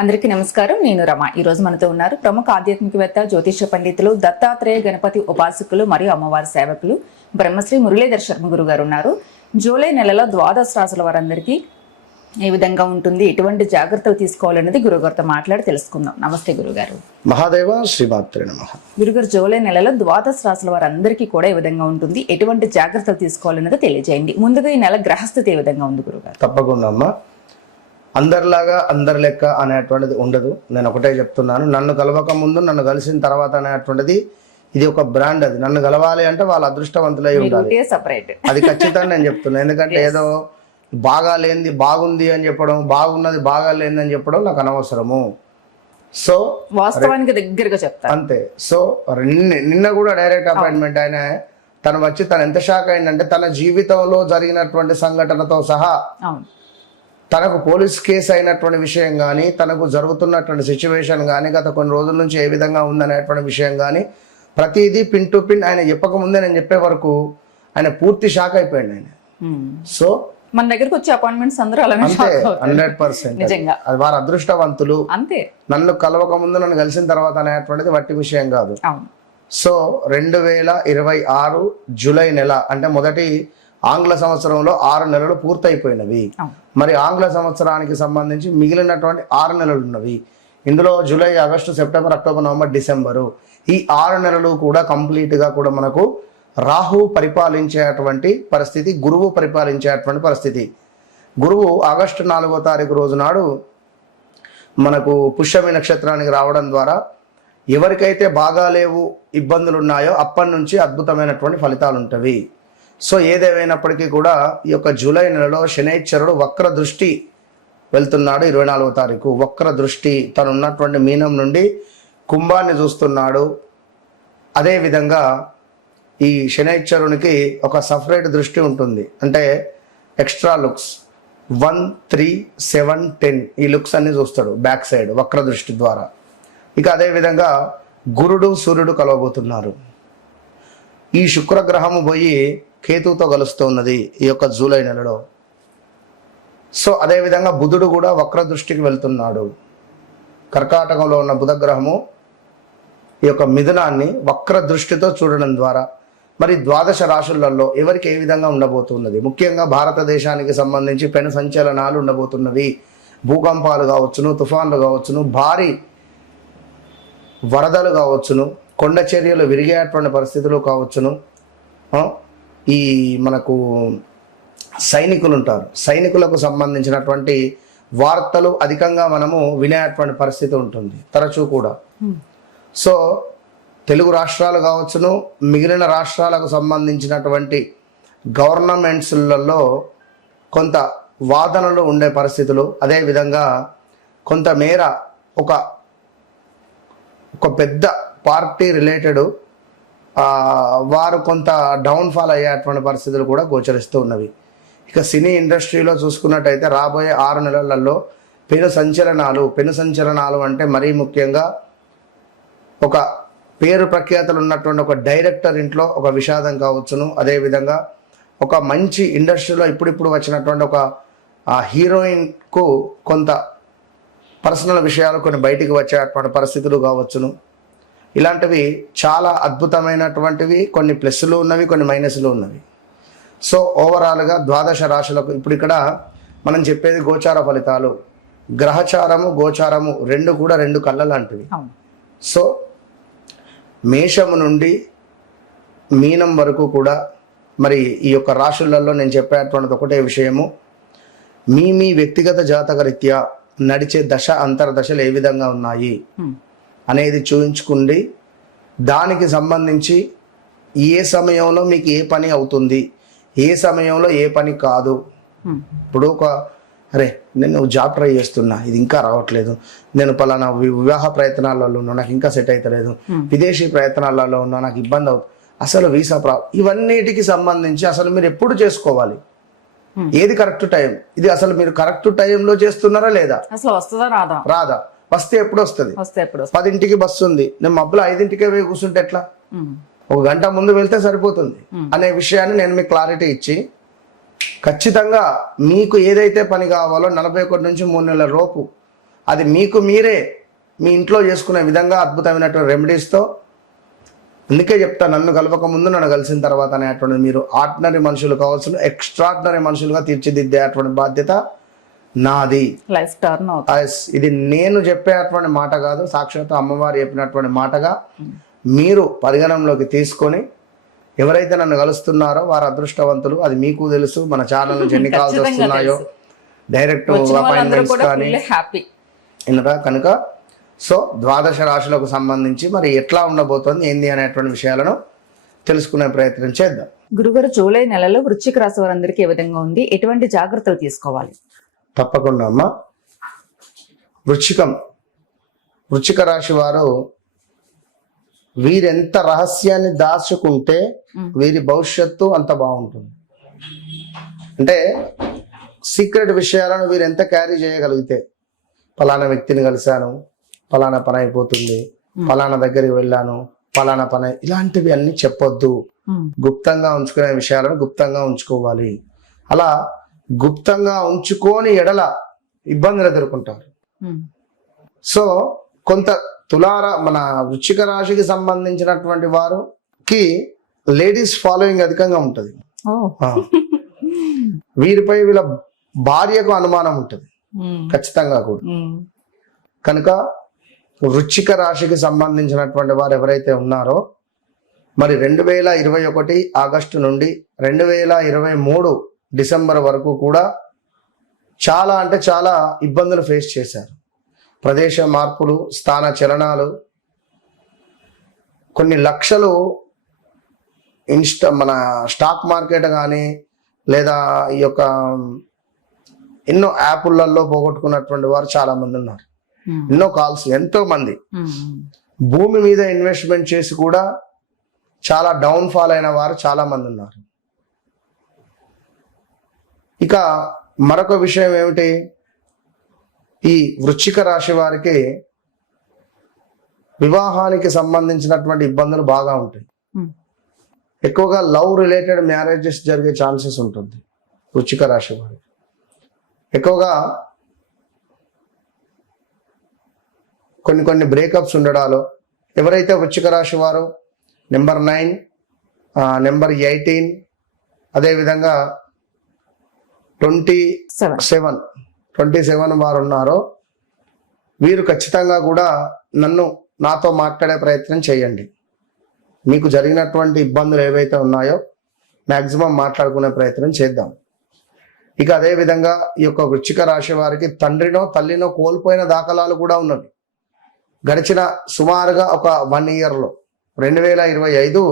అందరికీ నమస్కారం. నేను రమ. ఈ రోజు మనతో ఉన్నారు ప్రముఖ ఆధ్యాత్మికవేత్త, జ్యోతిష పండితులు, దత్తాత్రేయ గణపతి ఉపాసకులు మరియు అమ్మవారి సేవకులు బ్రహ్మశ్రీ మురళీధర్ శర్మ గురు గారు ఉన్నారు. జూలై నెలలో ద్వాదశ రాశుల వారందరికీ ఏ విధంగా ఉంటుంది, ఎటువంటి జాగ్రత్తలు తీసుకోవాలనేది గురుగారితో మాట్లాడి తెలుసుకుందాం. నమస్తే గురుగారు. మహాదేవ శ్రీమాత్రే నమః. గురుగారు, జూలై నెలలో ద్వాదశ రాశుల వారందరికీ కూడా ఏ విధంగా ఉంటుంది, ఎటువంటి జాగ్రత్తలు తీసుకోవాలనేది తెలియజేయండి. ముందుగా ఈ నెల గ్రహస్థితి ఏ విధంగా ఉంది గురుగారు? తప్పకుండా అమ్మా. అందరిలాగా అందరి లెక్క అనేటువంటిది ఉండదు. నేను ఒకటే చెప్తున్నాను, నన్ను కలవక ముందు నన్ను కలిసిన తర్వాత అనేటువంటిది ఇది ఒక బ్రాండ్. అది నన్ను కలవాలి అంటే వాళ్ళ అదృష్టవంతులై ఉండాలి. అది ఖచ్చితంగా నేను చెప్తున్నాను. ఎందుకంటే ఏదో బాగా లేనిది బాగుంది అని చెప్పడం, బాగున్నది బాగా లేనిది అని చెప్పడం నాకు అనవసరము. సో వాస్తవానికి దగ్గరగా చెప్తాను అంతే. సో నిన్న కూడా డైరెక్ట్ అపాయింట్మెంట్ ఆయన తను వచ్చి తను ఎంత షాక్ అయిందంటే తన జీవితంలో జరిగినటువంటి సంఘటనతో సహా తనకు పోలీస్ కేసు అయినటువంటి విషయం కానీ, తనకు జరుగుతున్నటువంటి సిచ్యువేషన్ కానీ, గత కొన్ని రోజుల నుంచి ఏ విధంగా ఉందనేటువంటి విషయం కానీ ప్రతిదీ పిన్ టు పిన్ ఆయన చెప్పకముందే నేను చెప్పే వరకు ఆయన పూర్తి షాక్ అయిపోయాడు ఆయన. సో మన దగ్గరకు వచ్చే అపాయింట్మెంట్స్ అందరూ అలానే అంతే 100%. అది వారు అదృష్టవంతులు. అంతే. నన్ను కలవక ముందు నన్ను కలిసిన తర్వాత అనేటువంటిది వట్టి విషయం కాదు. సో 2026 జూలై నెల అంటే మొదటి ఆంగ్ల సంవత్సరంలో 6 నెలలు పూర్తయిపోయినవి. మరి ఆంగ్ల సంవత్సరానికి సంబంధించి మిగిలినటువంటి 6 నెలలు ఉన్నవి. ఇందులో July, August, September, October, November, December ఈ 6 నెలలు కూడా కంప్లీట్ గా కూడా మనకు రాహు పరిపాలించేటువంటి పరిస్థితి, గురువు పరిపాలించేటువంటి పరిస్థితి. గురువు ఆగస్టు 4వ తారీఖు రోజు నాడు మనకు పుష్యమి నక్షత్రానికి రావడం ద్వారా ఎవరికైతే బాగా లేవు, ఇబ్బందులు ఉన్నాయో అప్పటి నుంచి అద్భుతమైనటువంటి ఫలితాలు ఉంటవి. సో ఏదేమైనప్పటికీ కూడా ఈ యొక్క జూలై నెలలో శనైశ్వరుడు వక్ర దృష్టి వెళ్తున్నాడు. 24వ తారీఖు వక్ర దృష్టి తను ఉన్నటువంటి మీనం నుండి కుంభాన్ని చూస్తున్నాడు. అదేవిధంగా ఈ శనైశ్వరునికి ఒక సపరేట్ దృష్టి ఉంటుంది, అంటే ఎక్స్ట్రా లుక్స్ 1, 3, 7, 10 ఈ లుక్స్ అన్ని చూస్తాడు బ్యాక్ సైడ్ వక్ర దృష్టి ద్వారా. ఇక అదేవిధంగా గురుడు, సూర్యుడు కలవబోతున్నారు. ఈ శుక్రగ్రహము పోయి కేతుతో కలుస్తున్నది ఈ యొక్క జూలై నెలలో. సో అదేవిధంగా బుధుడు కూడా వక్ర దృష్టికి వెళ్తున్నాడు. కర్కాటకంలో ఉన్న బుధ గ్రహము ఈ యొక్క మిథునాన్ని వక్ర దృష్టితో చూడడం ద్వారా మరి ద్వాదశ రాశులలో ఎవరికి ఏ విధంగా ఉండబోతున్నది, ముఖ్యంగా భారతదేశానికి సంబంధించి పెను సంచలనాలు ఉండబోతున్నవి. భూకంపాలు కావచ్చును, తుఫాన్లు కావచ్చును, భారీ వరదలు కావచ్చును, కొండ చర్యలు విరిగేటువంటి పరిస్థితులు కావచ్చును. ఈ మనకు సైనికులు ఉంటారు, సైనికులకు సంబంధించినటువంటి వార్తలు అధికంగా మనము వినేటువంటి పరిస్థితి ఉంటుంది తరచూ కూడా. సో తెలుగు రాష్ట్రాలు కావచ్చును, మిగిలిన రాష్ట్రాలకు సంబంధించినటువంటి గవర్నమెంట్స్లలో కొంత వాదనలు ఉండే పరిస్థితులు, అదేవిధంగా కొంతమేర ఒక పెద్ద పార్టీ రిలేటెడ్ వారు కొంత డౌన్ఫాల్ అయ్యేటువంటి పరిస్థితులు కూడా గోచరిస్తూ ఉన్నవి. ఇక సినీ ఇండస్ట్రీలో చూసుకున్నట్టయితే రాబోయే 6 నెలలలో పెను సంచలనాలు అంటే మరీ ముఖ్యంగా ఒక పేరు ప్రఖ్యాతలు ఉన్నటువంటి ఒక డైరెక్టర్ ఇంట్లో ఒక విషాదం కావచ్చును, అదేవిధంగా ఒక మంచి ఇండస్ట్రీలో ఇప్పుడిప్పుడు వచ్చినటువంటి ఒక హీరోయిన్కు కొంత పర్సనల్ విషయాలు కొన్ని బయటికి వచ్చేటువంటి పరిస్థితులు కావచ్చును. ఇలాంటివి చాలా అద్భుతమైనటువంటివి, కొన్ని ప్లస్లు ఉన్నవి, కొన్ని మైనస్లు ఉన్నవి. సో ఓవరాల్గా ద్వాదశ రాశులకు ఇప్పుడు ఇక్కడ మనం చెప్పేది గోచార ఫలితాలు. గ్రహచారము, గోచారము రెండు కూడా 2 కళ్ళ లాంటివి. సో మేషము నుండి మీనం వరకు కూడా మరి ఈ యొక్క రాశులలో నేను చెప్పేటువంటిది ఒకటే విషయము, మీ వ్యక్తిగత జాతక రీత్యా నడిచే దశ అంతర్దశలు ఏ విధంగా ఉన్నాయి అనేది చూయించుకుండి దానికి సంబంధించి ఏ సమయంలో మీకు ఏ పని అవుతుంది, ఏ సమయంలో ఏ పని కాదు. ఇప్పుడు అరే నేను జాబ్ ట్రై చేస్తున్నా, ఇది ఇంకా రావట్లేదు, నేను పలానా వివాహ ప్రయత్నాలలో ఉన్నా, నాకు ఇంకా సెట్ అవుతలేదు, విదేశీ ప్రయత్నాలలో ఉన్నా, నాకు ఇబ్బంది అవుతుంది, అసలు వీసా ఇవన్నిటికి సంబంధించి అసలు మీరు ఎప్పుడు చేసుకోవాలి, ఏది కరెక్ట్ టైం, ఇది అసలు మీరు కరెక్ట్ టైంలో చేస్తున్నారా లేదా, అసలు వస్తుందా రాదా, వస్తే ఎప్పుడు వస్తుంది, 10ంటికి బస్సు ఉంది, నేను మబ్బులు 5ంటికే పోయి కూర్చుంటే ఎట్లా, 1 గంట ముందు వెళ్తే సరిపోతుంది అనే విషయాన్ని నేను మీకు క్లారిటీ ఇచ్చి ఖచ్చితంగా మీకు ఏదైతే పని కావాలో 41 నుంచి 3 నెలల లోపు అది మీకు మీరే మీ ఇంట్లో చేసుకునే విధంగా అద్భుతమైనటువంటి రెమెడీస్తో, అందుకే చెప్తా నన్ను కలవక ముందు నన్ను కలిసిన తర్వాత అనేటువంటిది మీరు ఆర్డినరీ మనుషులు కావాల్సిన ఎక్స్ట్రాడినరీ మనుషులుగా తీర్చిదిద్దేటువంటి బాధ్యత నాది. లైఫ్ టర్న్ Yes, ఇది నేను చెప్పేటువంటి మాట కాదు, సాక్షాత్ అమ్మవారు చెప్పినటువంటి మాటగా మీరు పరిగణనలోకి తీసుకొని ఎవరైతే నన్ను కలుస్తున్నారో వారు అదృష్టవంతులు. అది మీకు తెలుసు. మన ఛానల్ నుంచి ఎన్ని కాల్స్ వస్తున్నాయో, డైరెక్ట్ అపాయింట్మెంట్స్ కానీ హ్యాపీ ఇన్నరా కనుక. సో ద్వాదశ రాశులకు సంబంధించి మరి ఎట్లా ఉండబోతోంది ఏంది అనేటువంటి విషయాలను తెలుసుకునే ప్రయత్నం చేద్దాం. గురుగారు, జూలై నెలలో వృశ్చిక రాశి వారందరికీ ఏ విధంగా ఉంది, ఎటువంటి జాగ్రత్తలు తీసుకోవాలి? తప్పకుండా అమ్మా. వృశ్చిక రాశి వారు వీరెంత రహస్యాన్ని దాచుకుంటే వీరి భవిష్యత్తు అంత బాగుంటుంది. అంటే సీక్రెట్ విషయాలను వీరు ఎంత క్యారీ చేయగలిగితే, ఫలానా వ్యక్తిని కలిశాను, ఫలానా పని అయిపోతుంది, ఫలానా దగ్గరికి వెళ్ళాను, ఫలానా పని, ఇలాంటివి అన్ని చెప్పొద్దు. గుప్తంగా ఉంచుకునే విషయాలను గుప్తంగా ఉంచుకోవాలి. అలా గుప్తంగా ఉంచుకోని ఎడల ఇబ్బందులు ఎదుర్కొంటారు. సో కొంత మన వృశ్చిక రాశికి సంబంధించినటువంటి వారికి లేడీస్ ఫాలోయింగ్ అధికంగా ఉంటుంది. వీరిపై వీళ్ళ భార్యకు అనుమానం ఉంటుంది ఖచ్చితంగా కూడా. కనుక వృశ్చిక రాశికి సంబంధించినటువంటి వారు ఎవరైతే ఉన్నారో మరి 2021 ఆగస్టు నుండి 2023 డిసెంబర్ వరకు కూడా చాలా అంటే చాలా ఇబ్బందులు ఫేస్ చేశారు. ప్రదేశ మార్పులు, స్థాన చలనాలు, కొన్ని లక్షలు మన స్టాక్ మార్కెట్ కానీ లేదా ఈ యొక్క ఎన్నో యాప్లలో పోగొట్టుకున్నటువంటి వారు చాలా మంది ఉన్నారు. ఎన్నో కాల్స్, ఎంతో మంది భూమి మీద ఇన్వెస్ట్మెంట్ చేసి కూడా చాలా డౌన్ ఫాల్ అయిన వారు చాలా మంది ఉన్నారు. ఇక మరొక విషయం ఏమిటి, ఈ వృశ్చిక రాశి వారికి వివాహానికి సంబంధించినటువంటి ఇబ్బందులు బాగా ఉంటాయి. ఎక్కువగా లవ్ రిలేటెడ్ మ్యారేజెస్ జరిగే ఛాన్సెస్ ఉంటుంది వృశ్చిక రాశి వారికి. ఎక్కువగా కొన్ని బ్రేకప్స్ ఉండడాలు. ఎవరైతే వృశ్చిక రాశి వారు నెంబర్ 9, నెంబర్ 18, అదేవిధంగా 27 వారు ఉన్నారో వీరు ఖచ్చితంగా కూడా నాతో మాట్లాడే ప్రయత్నం చేయండి. మీకు జరిగినటువంటి ఇబ్బందులు ఏవైతే ఉన్నాయో మ్యాక్సిమం మాట్లాడుకునే ప్రయత్నం చేద్దాం. ఇక అదేవిధంగా ఈ యొక్క వృశ్చిక రాశి వారికి తండ్రినో తల్లినో కోల్పోయిన దాఖలాలు కూడా ఉన్నవి. గడిచిన సుమారుగా ఒక 1 ఇయర్లో 2025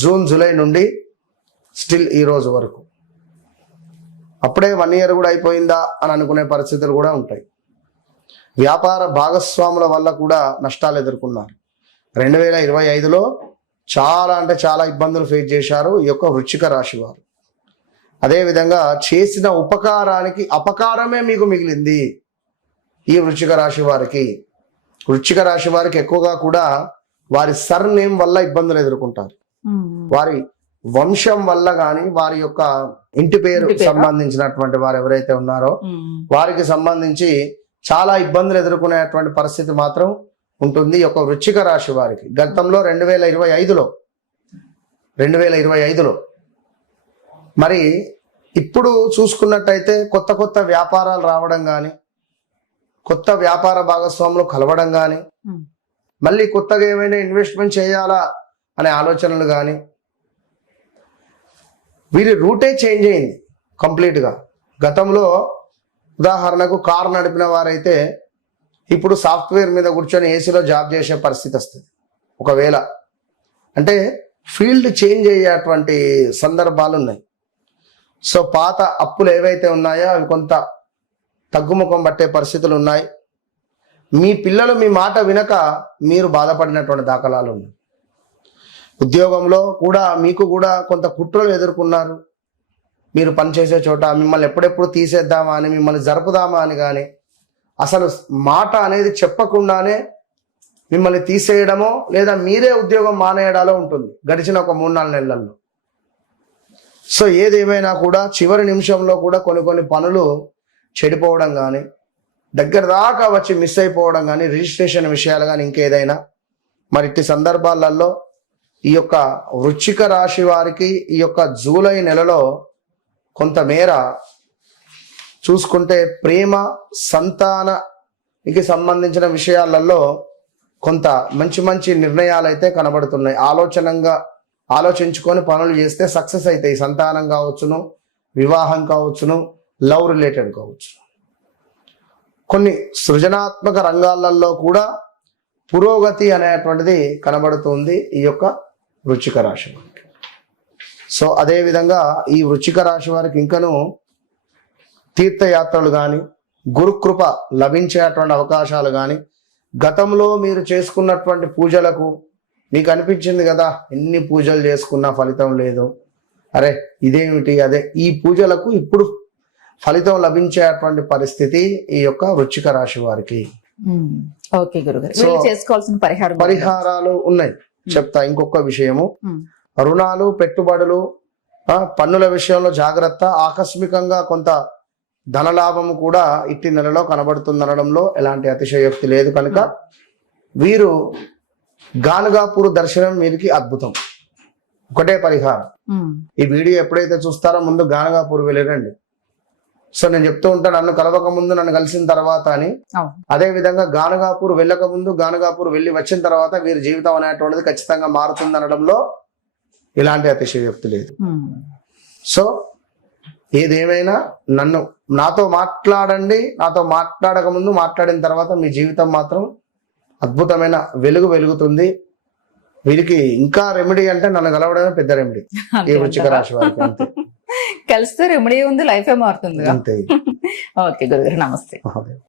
జూన్ జూలై నుండి స్టిల్ ఈ రోజు వరకు, అప్పుడే 1 ఇయర్ కూడా అయిపోయిందా అని అనుకునే పరిస్థితులు కూడా ఉంటాయి. వ్యాపార భాగస్వాముల వల్ల కూడా నష్టాలు ఎదుర్కొన్నారు. 2025లో చాలా అంటే చాలా ఇబ్బందులు ఫేస్ చేశారు ఈ యొక్క వృశ్చిక రాశి వారు. అదేవిధంగా చేసిన ఉపకారానికి అపకారమే మీకు మిగిలింది ఈ వృశ్చిక రాశి వారికి. వృశ్చిక రాశి వారికి ఎక్కువగా కూడా వారి సర్నేమ్ వల్ల ఇబ్బందులు ఎదుర్కొంటారు. వారి వంశం వల్ల కానీ, వారి యొక్క ఇంటి పేరు సంబంధించినటువంటి వారు ఎవరైతే ఉన్నారో వారికి సంబంధించి చాలా ఇబ్బందులు ఎదుర్కొనేటువంటి పరిస్థితి మాత్రం ఉంటుంది ఈ యొక్క వృశ్చిక రాశి వారికి. గతంలో 2025లో మరి ఇప్పుడు చూసుకున్నట్టయితే కొత్త వ్యాపారాలు రావడం కానీ, కొత్త వ్యాపార భాగస్వాములు కలవడం కానీ, మళ్ళీ కొత్తగా ఏమైనా ఇన్వెస్ట్మెంట్ చేయాలా అనే ఆలోచనలు కానీ, వీరి రూటే చేంజ్ అయింది కంప్లీట్గా. గతంలో ఉదాహరణకు కారు నడిపిన వారైతే ఇప్పుడు సాఫ్ట్వేర్ మీద కూర్చొని ఏసీలో జాబ్ చేసే పరిస్థితి వస్తుంది. ఒకవేళ అంటే ఫీల్డ్ చేంజ్ అయ్యేటువంటి సందర్భాలు ఉన్నాయి. సో పాత అప్పులు ఏవైతే ఉన్నాయో అవి కొంత తగ్గుముఖం పట్టే పరిస్థితులు ఉన్నాయి. మీ పిల్లలు మీ మాట వినక మీరు బాధపడినటువంటి దాఖలాలు ఉన్నాయి. ఉద్యోగంలో కూడా మీకు కూడా కొంత కుట్రలు ఎదుర్కొన్నారు. మీరు పనిచేసే చోట మిమ్మల్ని ఎప్పుడెప్పుడు తీసేద్దామా అని, మిమ్మల్ని జరుపుదామా అని కానీ, అసలు మాట అనేది చెప్పకుండానే మిమ్మల్ని తీసేయడమో లేదా మీరే ఉద్యోగం మానేయడాలో ఉంటుంది గడిచిన ఒక 3-4 నెలల్లో. సో ఏదేమైనా కూడా చివరి నిమిషంలో కూడా కొన్ని పనులు చెడిపోవడం కానీ, దగ్గర దాకా వచ్చి మిస్ అయిపోవడం కానీ రిజిస్ట్రేషన్ విషయాలు కానీ ఇంకేదైనా మరి ఇట్టి సందర్భాలలో ఈ యొక్క వృశ్చిక రాశి వారికి ఈ యొక్క జూలై నెలలో కొంతమేర చూసుకుంటే ప్రేమ సంతానానికి సంబంధించిన విషయాలలో కొంత మంచి మంచి నిర్ణయాలు అయితే కనబడుతున్నాయి. ఆలోచించుకొని పనులు చేస్తే సక్సెస్ అవుతాయి. సంతానం కావచ్చును, వివాహం కావచ్చును, లవ్ రిలేటెడ్ కావచ్చు. కొన్ని సృజనాత్మక రంగాలలో కూడా పురోగతి అనేటువంటిది కనబడుతుంది ఈ యొక్క వృశ్చిక రాశి వారికి. సో అదే విధంగా ఈ వృశ్చిక రాశి వారికి ఇంకను తీర్థయాత్రలు కానీ గురుకృప లభించేటువంటి అవకాశాలు కానీ, గతంలో మీరు చేసుకున్నటువంటి పూజలకు మీకు అనిపించింది కదా ఎన్ని పూజలు చేసుకున్నా ఫలితం లేదు, అరే ఇదేమిటి అదే, ఈ పూజలకు ఇప్పుడు ఫలితం లభించేటువంటి పరిస్థితి ఈ యొక్క వృశ్చిక రాశి వారికి. ఓకే గురుగారు, వీళ్ళు చేసుకోవాల్సిన పరిహారాలు ఉన్నాయి చెప్తా. ఇంకొక విషయము, రుణాలు, పెట్టుబడులు, పన్నుల విషయంలో జాగ్రత్త. ఆకస్మికంగా కొంత ధనలాభము కూడా ఇట్టి నెలలో కనబడుతుందనడంలో ఎలాంటి అతిశయోక్తి లేదు. కనుక వీరు గానుగాపూర్ దర్శనం వీరికి అద్భుతం. ఒకటే పరిహారం, ఈ వీడియో ఎప్పుడైతే చూస్తారో ముందు గానుగాపూర్ వెళ్ళిరండి. సో నేను చెప్తూ ఉంటాను, నన్ను కలవక ముందు నన్ను కలిసిన తర్వాత అని. అదే విధంగా గానుగాపూర్ వెళ్ళక ముందు, గానుగాపూర్ వెళ్ళి వచ్చిన తర్వాత వీరి జీవితం అనేటువంటిది ఖచ్చితంగా మారుతుంది అనడంలో ఇలాంటి అతిశయోక్తి లేదు. సో ఏదేమైనా నాతో మాట్లాడండి, నాతో మాట్లాడక ముందు మాట్లాడిన తర్వాత మీ జీవితం మాత్రం అద్భుతమైన వెలుగుతుంది. వీరికి ఇంకా రెమెడీ అంటే నన్ను కలవడమే పెద్ద రెమెడీ ఈ వృశ్చిక రాశి వారికి. అంతే, కలిస్తే రెమెడీ ఉంది, లైఫ్ మారుతుంది. అంతే. ఓకే గురుగారు, నమస్తే.